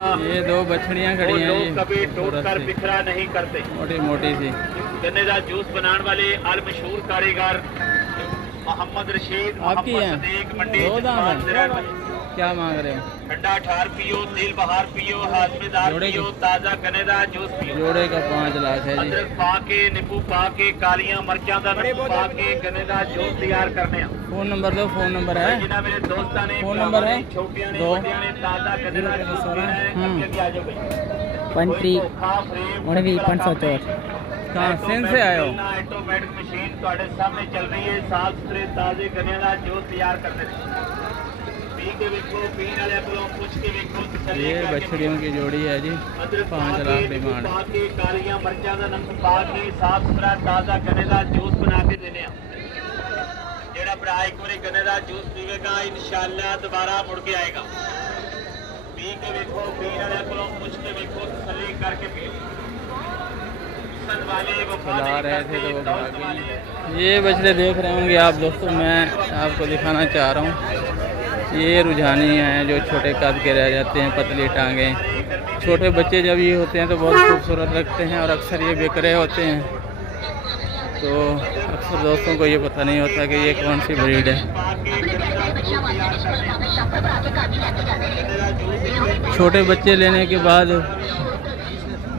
ये दो बछड़ियाँ खड़ी हैं, ये कभी टूट कर बिखरा नहीं करते। मोटी मोटी सी गन्ने का जूस बनाने वाले अल मशहूर कारीगर मोहम्मद रशीद आपकी है। मंडी दो दाम है, क्या मांग रहे हो? ठंडा ठार पियो, दिल बहार पियो, हाजमेदार पियो, ताजा गन्ने का जूस पियो। जोड़े का 5 लाख है जी। अदरक पा के, नींबू पा के, कालियां मर्चां दा नमक पा के गन्ने का जूस तैयार करने। फोन नंबर दो। फोन नंबर है, जिन्हें मेरे दोस्तां ने, फोन नंबर है छोटियां ने, दो बड़ियां ने ताजा गन्ने का जूस पीना है। अगे आ जाओ भाई। 564 कहाँ सेंध से आए हो? ऑटोमेटिक मशीन ਤੁਹਾਡੇ सामने चल रही है। साफ सुथरे ताजे गन्ने का जूस तैयार करते हैं। पी के देखो, पीने वाले को पूछ के देखो। ये बछड़ियों की जोड़ी है जी, 5 लाख डिमांड। कालियां मर्चां दा नमक पा के साफ सुथरा ताजा गन्ने का जूस बना के देने आ। जेड़ा भरा एक बार गन्ने का जूस पीवेगा इंशाअल्लाह दोबारा मुड़ के आएगा। पी के देखो, पीने वाले को पूछ के देखो, तसल्ली करके पी। चला रहे थे तो वो भाग गई। ये बछड़े देख रहे होंगे आप दोस्तों, मैं आपको दिखाना चाह रहा हूँ। ये रुझानी हैं जो छोटे कद के रह जाते हैं, पतली टांगें। छोटे बच्चे जब ये होते हैं तो बहुत खूबसूरत लगते हैं और अक्सर ये बिक रहे होते हैं। तो अक्सर दोस्तों को ये पता नहीं होता कि ये कौन सी ब्रीड है। छोटे बच्चे लेने के बाद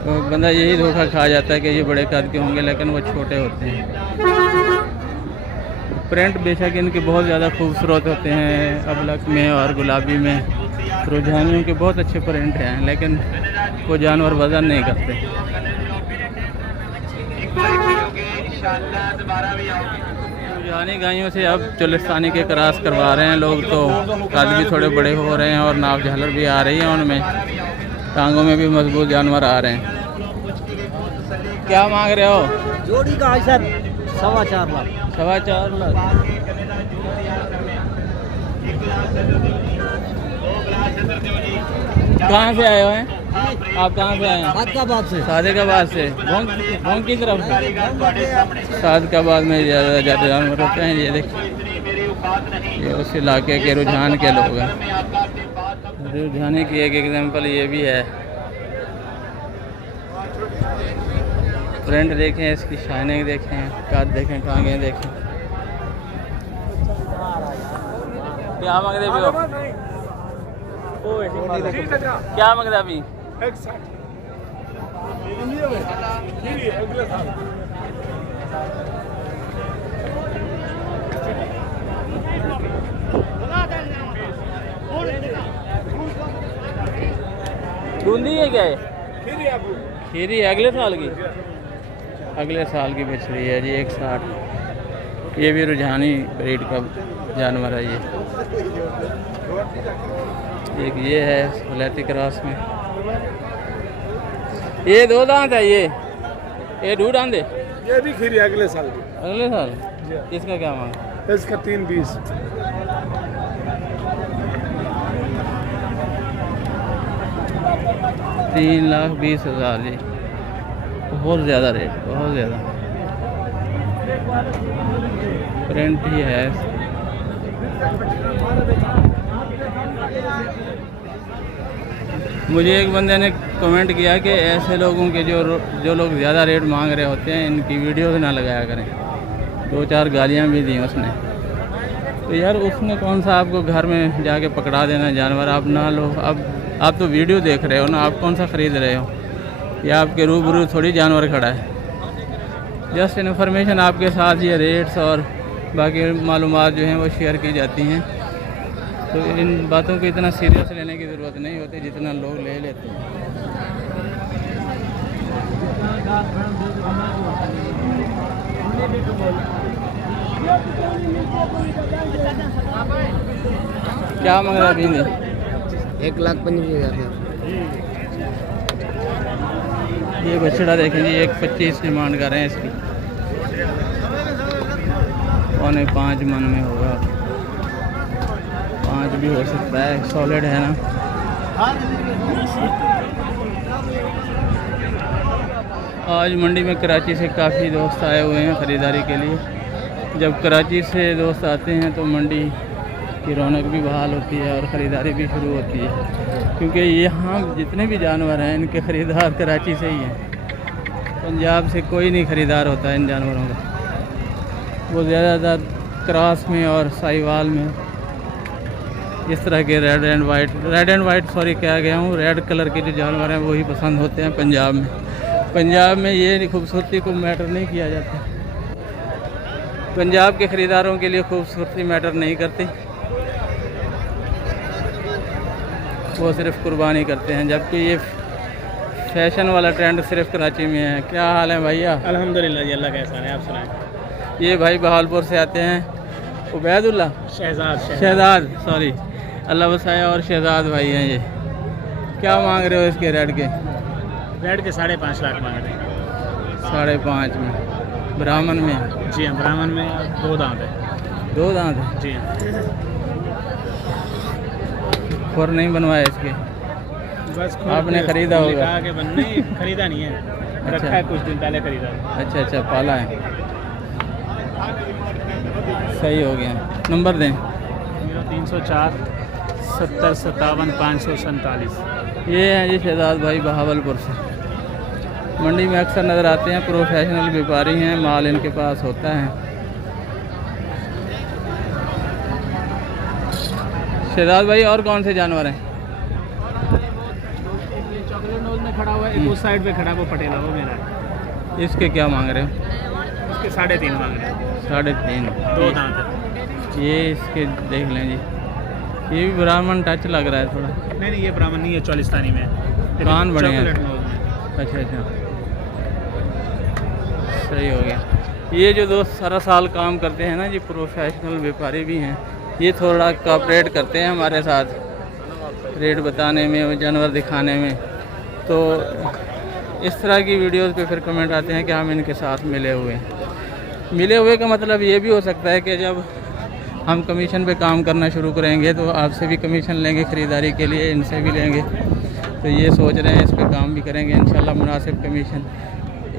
बंदा यही धोखा खा जाता है कि ये बड़े कद के होंगे, लेकिन वो छोटे होते हैं। प्रिंट बेशक इनके बहुत ज़्यादा खूबसूरत होते हैं, अबलक में और गुलाबी में। रुझानियों के बहुत अच्छे प्रिंट हैं, लेकिन वो जानवर वजन नहीं करते। रुझानी गायों से अब चुलिस्तानी के क्रॉस करवा रहे हैं लोग, तो कद भी थोड़े बड़े हो रहे हैं और नाप झालर भी आ रही है उनमें। टांगों में भी मजबूत जानवर आ रहे हैं। क्या मांग रहे हो? जोड़ी का है सर 4.25 लाख। 4.25 लाख। कहाँ से आए हो हैं आप? कहाँ से आए हैं? सादकाबाद से। सादकाबाद से। भोंग की तरफ से। सादकाबाद में ज़्यादा जानवर होते हैं। ये देखिए, ये उस इलाके के रुझान के लोग हैं। रुझाने की एक एग्जांपल ये भी है। प्रिंट देखें, इसकी शाइनिंग देखें, कद देखें, टांगें देखें। क्या मांगते भी हो? क्या मांगते अभी? बूंदी है क्या है? खीरी है। अगले साल की? अगले साल की बछड़ी है जी। 1.60। ये भी रुझानी ब्रीड का जानवर है। एक ये है वलैती क्रॉस में। ये 2 दांत है। ये 2 दांत है। ये भी खीरी अगले साल की। अगले साल? इसका क्या मांग? इसका 3.20। 3,20,000 जी। बहुत ज़्यादा रेट, बहुत ज़्यादा। प्रिंट ही है। मुझे एक बंदे ने कमेंट किया कि ऐसे लोगों के जो लोग ज़्यादा रेट मांग रहे होते हैं, इनकी वीडियो ना लगाया करें। 2-4 गालियाँ भी दी उसने। तो यार उसने कौन सा आपको घर में जाके पकड़ा देना जानवर? आप ना लो। अब आप तो वीडियो देख रहे हो ना, आप कौन सा ख़रीद रहे हो? या आपके रूबरू थोड़ी जानवर खड़ा है। जस्ट इन्फॉर्मेशन आपके साथ ये रेट्स और बाकी मालूमात जो हैं वो शेयर की जाती हैं। तो इन बातों को इतना सीरियस लेने की ज़रूरत नहीं होती जितना लोग ले लेते हैं। क्या मांग रहा है? 1,25,000। ये बछड़ा देखें जी, 1.25 डिमांड कर रहे हैं इसकी। 4.5 मन में होगा। 5 भी हो सकता है, सॉलिड है ना। आज मंडी में कराची से काफ़ी दोस्त आए हुए हैं ख़रीदारी के लिए। जब कराची से दोस्त आते हैं तो मंडी की रौनक भी बहाल होती है और ख़रीदारी भी शुरू होती है, क्योंकि यहाँ जितने भी जानवर हैं इनके ख़रीदार कराची से ही हैं। पंजाब से कोई नहीं ख़रीदार होता इन जानवरों का, वो ज़्यादातर क्रॉस में और साहिवाल में इस तरह के रेड एंड वाइट कह गया हूँ, रेड कलर के जो जानवर हैं वही पसंद होते हैं पंजाब में। पंजाब में ये खूबसूरती को मैटर नहीं किया जाता। पंजाब के ख़रीदारों के लिए खूबसूरती मैटर नहीं करती, वो सिर्फ कुर्बानी करते हैं, जबकि ये फैशन वाला ट्रेंड सिर्फ कराची में है। क्या हाल है भैया? अल्हम्दुलिल्लाह जी, अल्लाह का एहसान है। आप सुनाएं। ये भाई बहालपुर से आते हैं, उबैदुल्ला शहजाद सॉरी, अल्लाह बसाया, और शहजाद भाई हैं ये। क्या मांग रहे हो इसके रेड के? रेड के 5.5 लाख मांग रहे हैं। 5.5 में, ब्राह्मण में? जी हाँ, ब्राह्मण में 2 दांत है। 2 दांत है? जी हाँ। खुर नहीं बनवाया इसके? बस आपने ख़रीदा होगा? कि नहीं, खरीदा नहीं है, रखा है, कुछ दिन पहले खरीदा। अच्छा, पाला है, सही हो गया। नंबर दें। 0304 70 57 547। ये हैं जी शहजाद भाई बहावलपुर से। मंडी में अक्सर नज़र आते हैं, प्रोफेशनल व्यापारी हैं, माल इनके पास होता है। शहजाद भाई और कौन से जानवर हैं? चॉकलेट नोज में खड़ा हुआ है, उस साइड पे खड़ा है, वो पटेला, वो मेरा है। इसके क्या मांग रहे हो? इसके 3.5 मांग रहे हैं। 3.5? 2 दांत है। ये इसके देख लें जी, ये भी ब्राह्मण टच लग रहा है थोड़ा। नहीं, ये ब्राह्मण नहीं है, चौलिस्तानी में है। कान बड़े हैं। चॉकलेट नोज में। अच्छा, सही हो गया। ये जो दोस्त सारा साल काम करते हैं ना जी, प्रोफेशनल व्यापारी भी हैं, ये थोड़ा कोऑपरेट करते हैं हमारे साथ रेट बताने में और जानवर दिखाने में। तो इस तरह की वीडियोस पे फिर कमेंट आते हैं कि हम इनके साथ मिले हुए हैं। मिले हुए का मतलब ये भी हो सकता है कि जब हम कमीशन पे काम करना शुरू करेंगे तो आपसे भी कमीशन लेंगे ख़रीदारी के लिए, इनसे भी लेंगे। तो ये सोच रहे हैं इस पे काम भी करेंगे इंशाल्लाह। मुनासिब कमीशन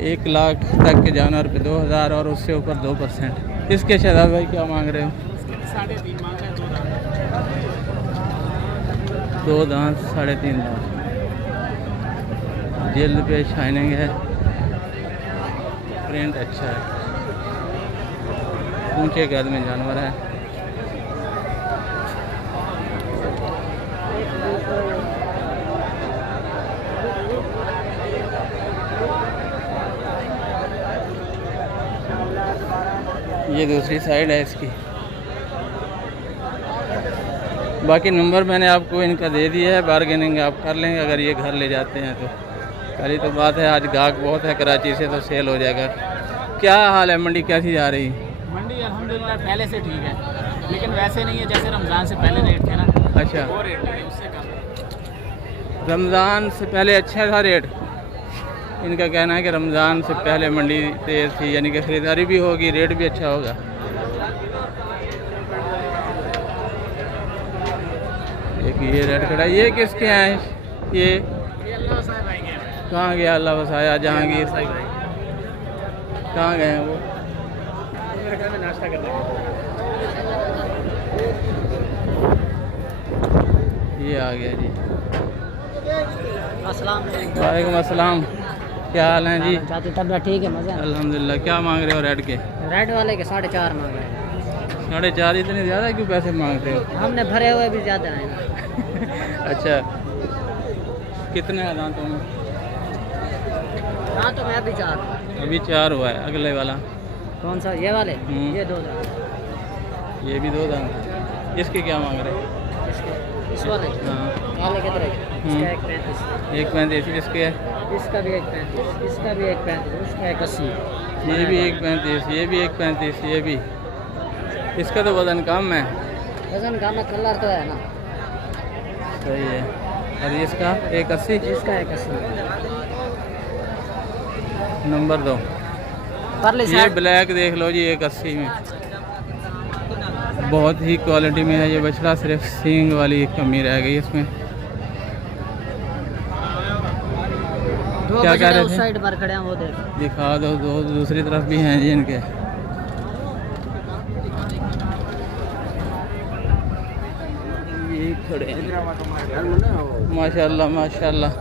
1 लाख तक के जानवर पे 2000 और उससे ऊपर 2%। इसके शहजाद भाई क्या मांग रहे हो? 3.5 मांग रहे हैं। 2 दांत 3.5 लाख। जल्द पे शाइनिंग है, प्रिंट अच्छा है, ऊंचे कद में जानवर है। ये दूसरी साइड है इसकी। बाकी नंबर मैंने आपको इनका दे दिया है, बार्गेनिंग आप कर लेंगे अगर ये घर ले जाते हैं तो। पहली तो बात है आज गाहक बहुत है कराची से, तो सेल हो जाएगा। क्या हाल है, मंडी कैसी जा रही? मंडी अल्हम्दुलिल्लाह पहले से ठीक है, लेकिन वैसे नहीं है जैसे रमज़ान से पहले रेट थे ना। अच्छा, वो रेट नहीं है, उससे कम। रमज़ान से पहले अच्छा था रेट? इनका कहना है कि रमज़ान से पहले मंडी तेज़ थी, यानी कि ख़रीदारी भी होगी, रेट भी अच्छा होगा। एक ये रेड खड़ा, ये किसके हैं? ये अल्लाह साहब आएंगे। कहाँ गया अल्लाह बसाया? जहांगीर कहाँ गए हैं वो? मेरे घर में नाश्ता कर रहे ये आ गया जी। अस्सलाम वालेकुम अस्सलाम, क्या हाल है जी? तबियत ठीक है, मज़ा? अल्हम्दुलिल्लाह। क्या मांग रहे हो रेड के? रेड वाले के 4.5 मांग रहे हैं। 4.5? इतने ज़्यादा क्यों पैसे मांगते हो? हमने भरे हुए भी ज़्यादा हैं। अच्छा, कितने हैं दांतों में? हाँ, तो मैं अभी 4। अभी 4 हुआ है। अगले वाला कौन सा? ये वाले? ये 2 दांत। ये भी 2 दांत। इसके क्या मांग रहे हैं? इस वाले? हाँ, वाले कितने? इसका 1.35। 1.35 इसके है? इसका भी 1.35, इसका भी 1.35, इसका 1.80। ये भी 1.35, ये भी 1.35, ये भी। इसका तो वज़न कम है। वजन का ना, कलर तो है ना। सही है। और इसका 1.80? इसका 1.80। नंबर दो। परले ये ब्लैक देख लो जी, 1.80 में बहुत ही क्वालिटी में है ये बछड़ा, सिर्फ सींग वाली कमी रह गई इसमें। क्या कह रहे थे? साइड पर खड़े हैं, वो देख। दिखा दो, दूसरी तरफ भी हैं जी इनके। खड़े हैं माशाल्लाह माशाल्लाह।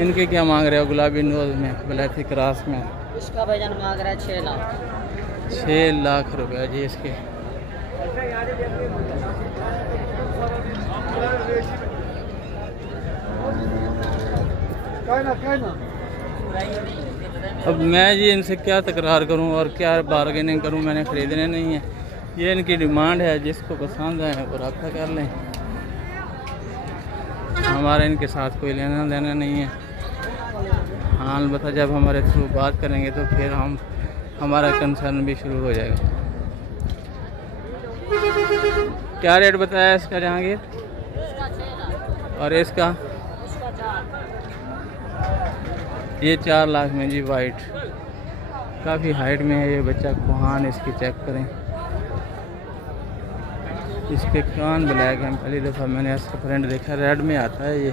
इनके क्या मांग रहे हो गुलाबी नोज में ब्लैक क्रॉस में? इसका भाईजान मांग रहा है 6 लाख। 6 लाख रुपया जी इसके। अब मैं जी इनसे क्या तकरार करूं और क्या बार्गेनिंग करूं, मैंने ख़रीदने नहीं है। ये इनकी डिमांड है, जिसको पसंद है वो रब्ता कर लें। हमारा इनके साथ कोई लेना देना नहीं है। हाँ अलबत्ता जब हमारे थ्रू बात करेंगे तो फिर हमारा कंसर्न भी शुरू हो जाएगा। क्या रेट बताया इसका जहांगीर? और इसका ये 4 लाख में जी वाइट। काफ़ी हाइट में है ये बच्चा। कोहान इसकी चेक करें। इसके कान ब्लैक हैं। पहली दफ़ा मैंने इसका प्रिंट देखा। रेड में आता है ये,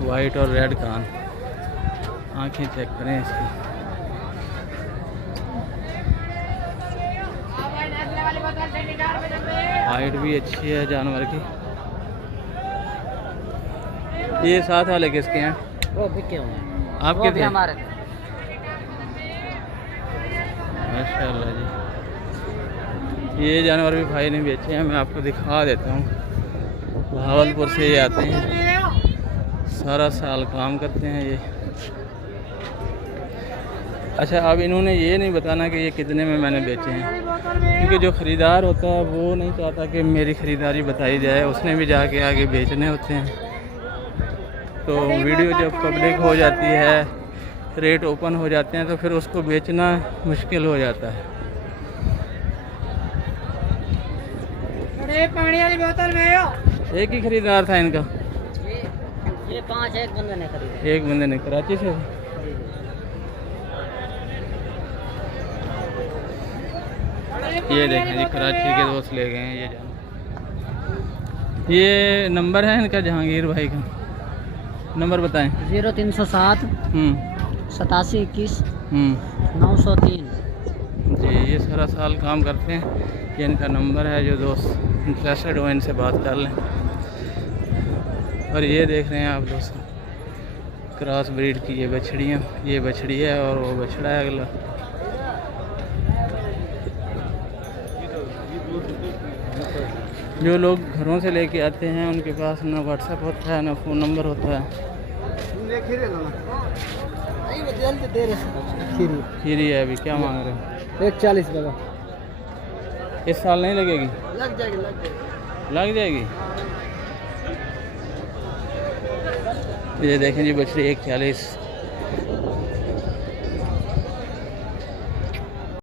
वाइट और रेड कान। आँखें चेक करें इसकी। हाइट भी अच्छी है जानवर की। ये साथ वाले किसके हैं? वो बिके हुए हैं। आपके थे? हमारे माशाल्लाह जी। ये जानवर भी भाई ने बेचे हैं। मैं आपको दिखा देता हूँ। भावलपुर से ये आते हैं, सारा साल काम करते हैं ये। अच्छा अब इन्होंने ये नहीं बताना कि ये कितने में मैंने बेचे हैं, क्योंकि जो ख़रीदार होता है वो नहीं चाहता कि मेरी ख़रीदारी बताई जाए। उसने भी जाके आगे बेचने होते हैं। तो वीडियो जब पब्लिक हो जाती है, रेट ओपन हो जाते हैं, तो फिर उसको बेचना मुश्किल हो जाता है। पानी वाली बोतल में एक ही ख़रीदार था इनका? ये 5 एक बंदे ने खरीदे। एक बंदे ने, कराची से। ये देखें जी, कराची के दोस्त ले गए हैं ये जान। ये नंबर है इनका जहांगीर भाई का, नंबर बताएं। 0307 87 21 903 जी। ये सारा साल काम करते हैं। ये इनका नंबर है, जो दोस्त इंटरेस्टेड हो इनसे बात कर लें। और ये देख रहे हैं आप दोस्तों, क्रॉस ब्रीड की ये बछड़ियाँ। ये बछड़ी है और वो बछड़ा है अगला। जो लोग घरों से लेके आते हैं उनके पास ना व्हाट्सएप होता है ना फ़ोन नंबर होता है। खीरी है। अभी क्या मांग रहे हो? 140 लगा। इस साल नहीं लगेगी? लग जाएगी लग जाएगी। ये देखें जी बछड़ी 140।